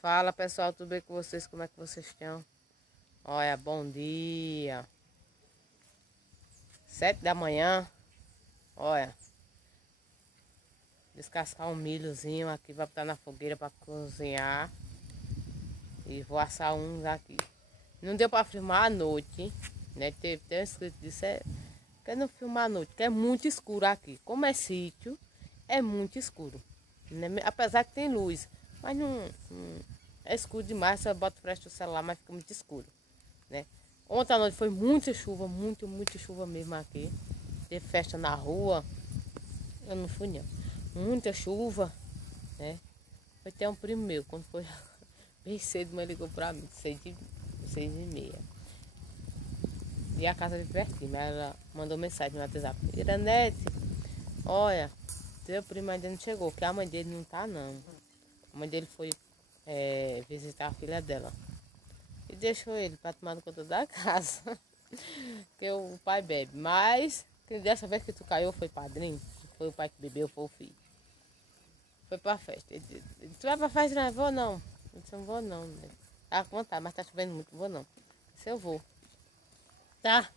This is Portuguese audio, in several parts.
Fala pessoal, tudo bem com vocês? Como é que vocês estão? Olha, bom dia. 7 da manhã. Olha, descascar um milhozinho aqui para botar na fogueira para cozinhar. E vou assar uns aqui. Não deu para filmar à noite, né? Tem um escrito disso, que não filmar à noite, que é muito escuro aqui. Como é sítio, é muito escuro, né? Apesar que tem luz, mas não é escuro demais. Você bota o flash do celular, mas fica muito escuro, né? Ontem à noite foi muita chuva, muita chuva mesmo aqui. Teve festa na rua, eu não fui não. Muita chuva, né? Foi até um primo meu, quando foi bem cedo, mas ligou pra mim, 6h30. E a casa de pertinho, mas ela mandou mensagem no WhatsApp: Iranete, olha, teu primo ainda não chegou, que a mãe dele não tá não. A mãe dele foi visitar a filha dela. E deixou ele para tomar conta da casa. Que o pai bebe. Mas dessa vez que tu caiu foi padrinho. Foi o pai que bebeu, foi o filho. Foi pra festa. Ele disse: tu vai pra festa? Não, vou não. Eu disse: não vou não. Tá com vontade, mas tá chovendo muito, não vou não. Se eu vou. Tá.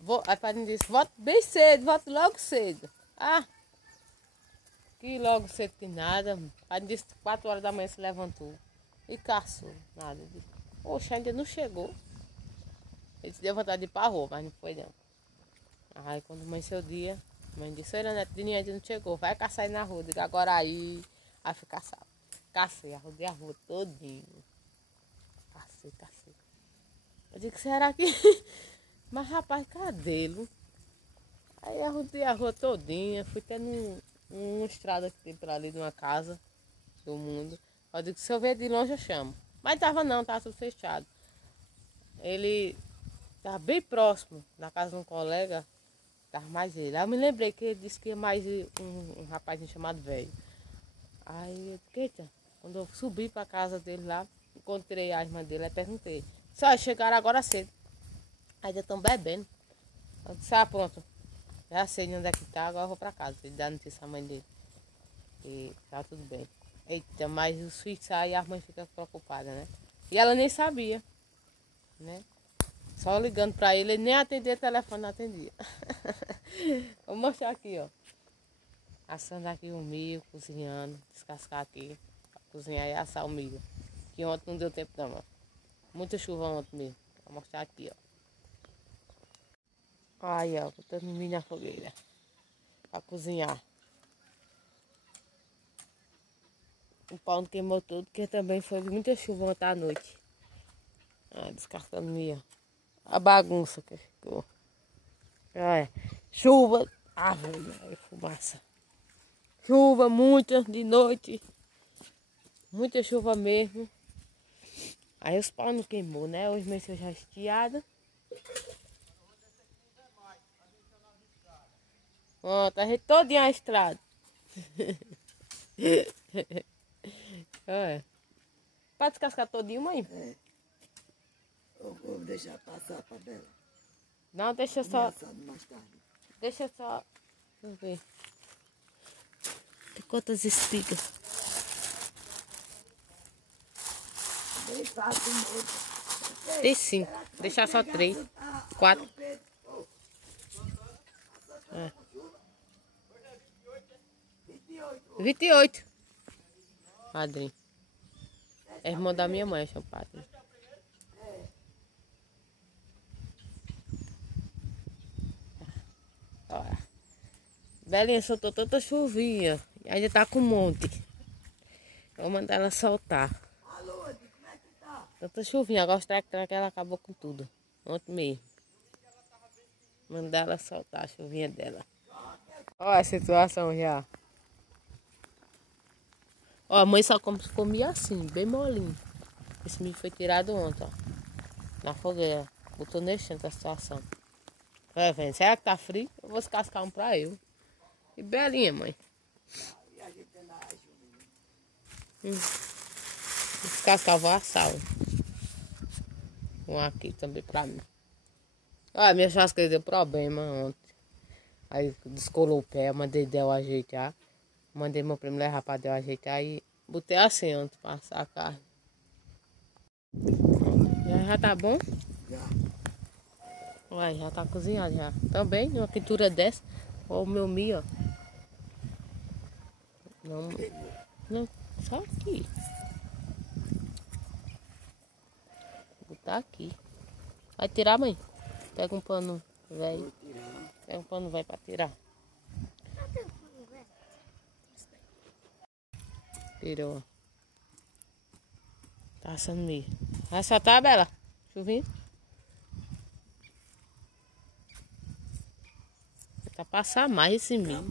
Vou. Aí o padrinho disse: volta bem cedo, volta logo cedo. Ah. Que logo cedo que nada. O padrinho disse que 4 horas da manhã se levantou. E caçou. Nada. Poxa, ainda não chegou. Ele se deu vontade de ir pra rua, mas não foi não. Aí quando amanheceu o dia, a mãe disse: Iranete, Dininho ainda não chegou, vai caçar aí na rua. Digo: agora aí. Aí fui caçar. Cacei, arrudei a rua todinho. Cacei. Eu digo: será que... Mas rapaz, cadê ele? Aí arrudei a rua todinha. Fui tendo uma estrada que tem por ali de uma casa do mundo. Eu digo: se eu ver de longe eu chamo. Mas tava não, tava tudo fechado. Ele tava bem próximo da casa de um colega. Tava mais ele. Aí eu me lembrei que ele disse que ia mais um rapazinho chamado Velho. Aí eu disse: eita, quando eu subi pra casa dele lá, encontrei a irmã dele, aí perguntei: só chegaram agora cedo. Ainda estão bebendo. Eu disse: ah, pronto. Já sei de onde é que tá, agora eu vou pra casa. Ele dá notícia à mãe dele. E tá tudo bem. Eita, mas os filhos saem e a mãe fica preocupada, né? E ela nem sabia, né? Só ligando pra ele nem atendia o telefone, não atendia. Vou mostrar aqui, ó. Assando aqui o milho, cozinhando, descascar aqui, pra cozinhar e assar o milho. Que ontem não deu tempo não, ó. Muita chuva ontem mesmo. Vou mostrar aqui, ó. Aí, ó, botando o milho na fogueira. Pra cozinhar. O pau não queimou tudo, porque também foi muita chuva ontem à noite. Ah, descascando milho. A bagunça que ficou. Olha, chuva. Ah, velho, fumaça. Chuva muita de noite. Muita chuva mesmo. Aí os pau não queimou, né? Hoje amanheceu já estiado. Ó, tá todinha a estrada. Olha. Pode descascar todinho, mãe? É. Eu vou deixar passar para dela. Não, deixa só. Mais tarde. Deixa só. Deixa eu ver. Tem quantas espigas? Bem fácil mesmo. Tem 5. Deixar só 3. 4. É. 28. Padrinho. É irmão da minha mãe, chama Padrinho. Olha. Belinha soltou tanta chuvinha. E ainda tá com um monte. Vou mandar ela soltar. Alô, como é que tá? Tanta chuvinha. Agora os tractores ela acabou com tudo. Ontem mesmo. Mandar ela soltar a chuvinha dela. Olha a situação já. Ó, a mãe só comia assim, bem molinho. Esse milho foi tirado ontem, ó. Na fogueira. Botou nesse a situação. Vai vendo, será que tá frio? Eu vou descascar um pra eu. E belinha, mãe. Descascar, eu vou assar um aqui também pra mim. Olha, minha churrasqueira deu problema ontem. Aí descolou o pé, eu mandei Del ajeitar. Mandei meu primo levar pra Del ajeitar e botei assim ontem pra assar a carne. Já tá bom? Já. Uai, já tá cozinhado já. Também, numa fritura dessa. Ó o meu milho, ó. Não, não, só aqui. Vou botar aqui. Vai tirar, mãe? Pega um pano velho. Pega um pano velho pra tirar. Tirou. Tá assando milho. Vai soltar, Bela? Chuvinho? Tá passar mais esse milho.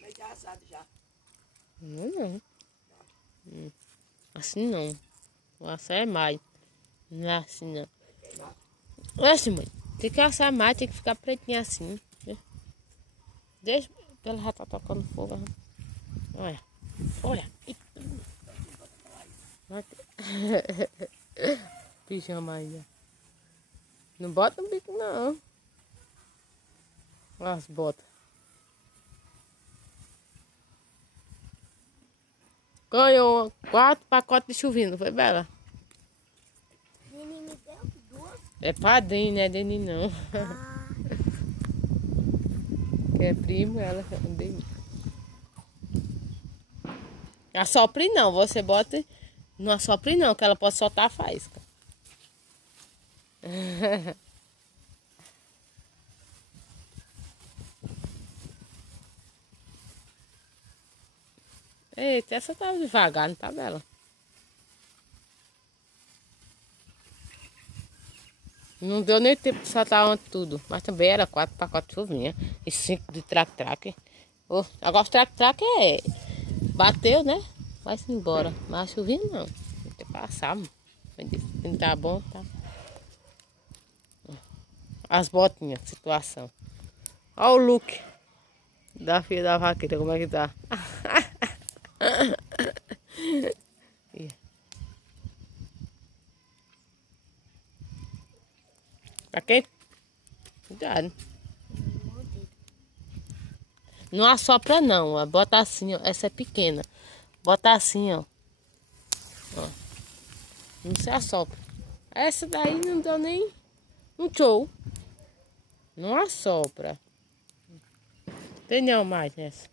Mas já assado já. Não. Assim não. O assar é mais. Não é assim não. Olha assim, mãe. Tem que assar mais, tem que ficar pretinho assim. Deixa. Ela já tá tocando fogo. Olha. Olha. Pijama aí, ó. Não bota no bico, não. Olha as botas. Ganhou 4 pacotes de chuvinho, não foi, Bela? Deni me deu 2. É padrinho, não é Deni, não. Que é primo, ela é Deni. Assopre não, você bota. Não assopre não, que ela pode soltar a faísca. Eita, essa tá devagar, não tá, Bela? Não deu nem tempo de soltar tudo. Mas também era 4 pacotes de chuvinha. E 5 de traque-traque. Oh, agora o traque-traque é... Bateu, né? Vai-se embora. Mas a chuvinha não. Tem que passar, mano. Não tá bom, tá? As botinhas, situação. Olha o look da filha da vaqueira, como é que tá? Tá quente? Cuidado. Não assopra não, ó. Bota assim, ó. Essa é pequena. Bota assim, ó. Ó. Não se assopra. Essa daí não deu nem um show. Não assopra. Tem não mais essa.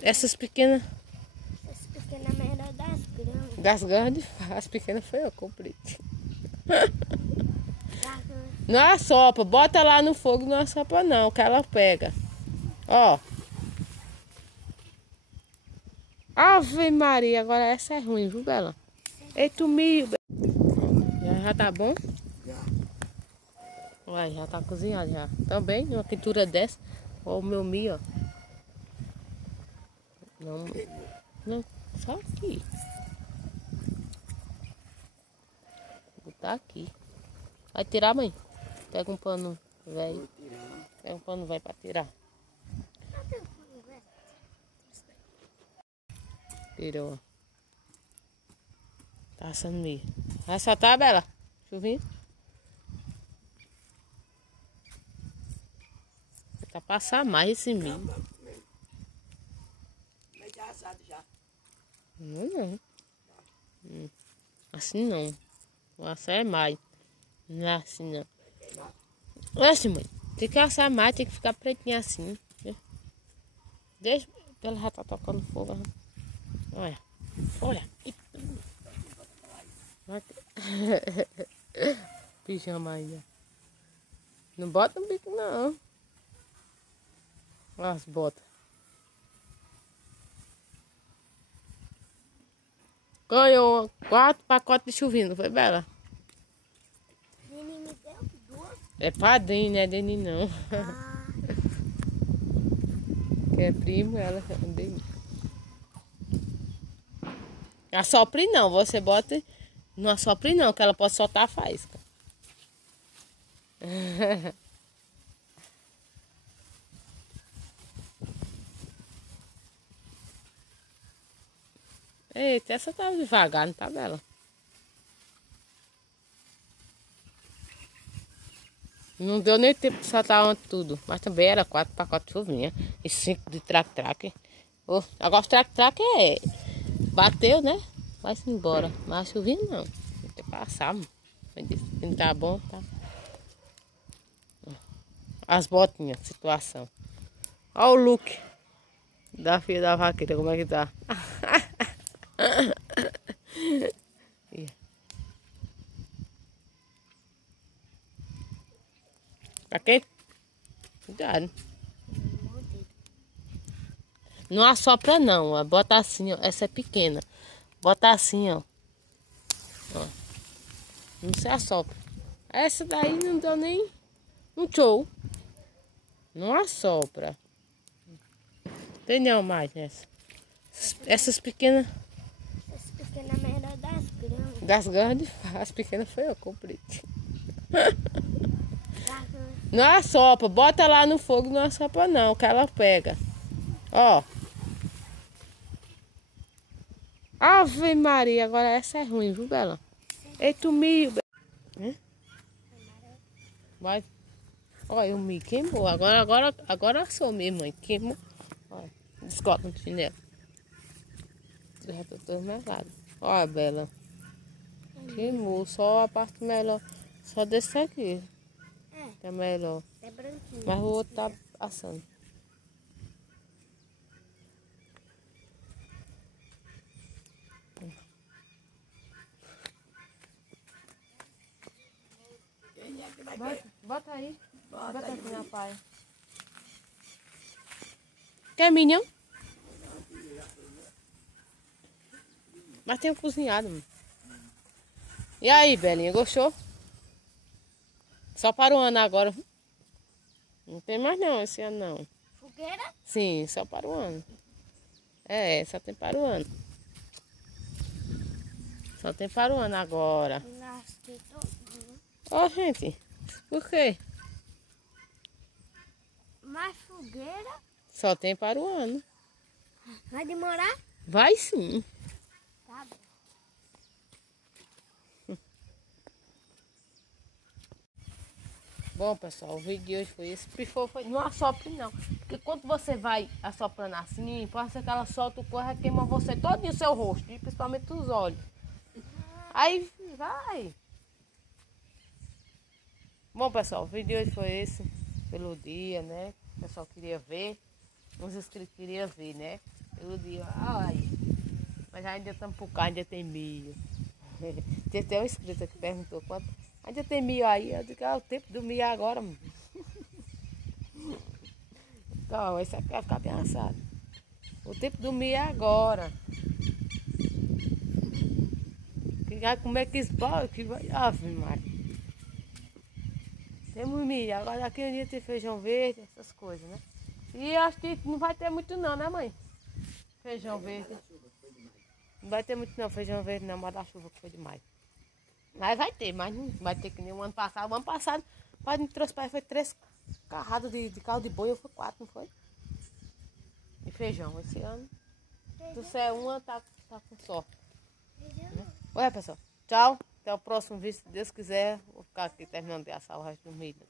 Essas pequenas. Essa pequena merda das grandes. Das grandes, as pequenas foi eu que comprei. Não assopra, bota lá no fogo, não assopra não, que ela pega. Ó. Ave Maria, agora essa é ruim, viu, Bela? Eita, o milho. Já tá bom? Já. Uai, já tá cozinhado já. Também, numa fritura dessa. Ó o meu milho, ó. Não, só aqui. Vou botar aqui. Vai tirar, mãe? Pega um pano velho. Pega um pano velho pra tirar. Tirou. Tá assando milho. Vai soltar, Bela? Chuvinho? Tá passar mais esse milho. Mas já assado já. Não. Assim não. O assar é mais. Não é assim não. Olha assim, mãe. Tem que assar mais, tem que ficar pretinho assim. Deixa. Ela já tá tocando fogo. Olha. Olha. Pijama aí, ó. Não bota no bico, não. Olha as botas. Ganhou 4 pacotes de chuvinho, não foi, Bela? Deni me deu 2. É padrinho, não é Deni, não. Que é primo, ela é Deni. Assopre não, você bota. Não assopre não, que ela pode soltar a faísca. Eita, essa tá devagar, não tá, Bela? Não deu nem tempo de soltar tudo. Mas também era 4 pacotes de chuvinha. E 5 de traque-traque. Oh, agora o traque-traque é... Bateu, né? vai-se embora. Mas a chuvinha não. Tem que passar, mano. Não tá bom, tá? As botinhas, situação. Olha o look da filha da vaqueira, como é que tá? Tá quente? Cuidado. Não assopra não, ó. Bota assim, ó. Essa é pequena. Bota assim, ó. Ó. Não se assopra. Essa daí não deu nem um show. Não assopra. Tem não mais nessa. Essas pequenas. Essa pequena merda das grandes. Das grandes, as pequenas foi eu comprei. Não assopra. Bota lá no fogo, não assopra não, que ela pega. Ó. Ave Maria, agora essa é ruim, viu, Bela? Eita, o milho. Vai. Olha, o milho queimou. Agora assou mesmo, mãe. Queimou. Olha, descola no chinelo. Já tô todo melado. Olha, Bela. Queimou. Só a parte melhor. Só desse aqui. Que é melhor. É branquinho. Mas o outro tá assando. Quem é que vai querer? Bota aí. Bota Bota aqui aí. na paia. Quer minhão? Mas tem cozinhado, mano. E aí, Belinha, gostou? Só para o ano agora. Não tem mais não esse ano não. Fogueira? Sim, só para o ano. É, só tem para o ano. Só tem para o ano agora. Lasquei todinho. Ó, gente. Por quê? Mas fogueira? Só tem para o ano. Vai demorar? Vai sim. Tá bom. Bom, pessoal, o vídeo de hoje foi esse. Não assopre não. Porque quando você vai assoprando assim, pode ser que ela solta o corpo e queima você todo o seu rosto, e principalmente os olhos. Aí vai. Bom, pessoal, o vídeo de hoje foi esse. Pelo dia, né? O pessoal queria ver. Os inscritos queriam ver, né? Pelo dia. Ai. Mas ainda estamos por cá, ainda tem milho. Tem até um inscrito que perguntou quanto. Ainda tem milho aí. Eu digo, o tempo do milho é agora, mano. Então, esse aqui vai ficar bem assado. O tempo do milho é agora. Quem vai comer que esbola, que vai. Ave Maria. Temos milho. Agora daqui um dia tem feijão verde, essas coisas, né? E acho que não vai ter muito não, né, mãe? Feijão verde. Não vai ter muito não, feijão verde não, mas da chuva que foi demais. Mas vai ter, mas não vai ter que nem o ano passado. O ano passado, o pai me trouxe para foi 3 carradas de caldo de boi, ou foi 4, não foi? E feijão. Esse ano, do céu, uma tá com sorte. Né? Olha, pessoal. Tchau. Até o próximo vídeo, se Deus quiser. Vou ficar aqui terminando de assar o resto do milho.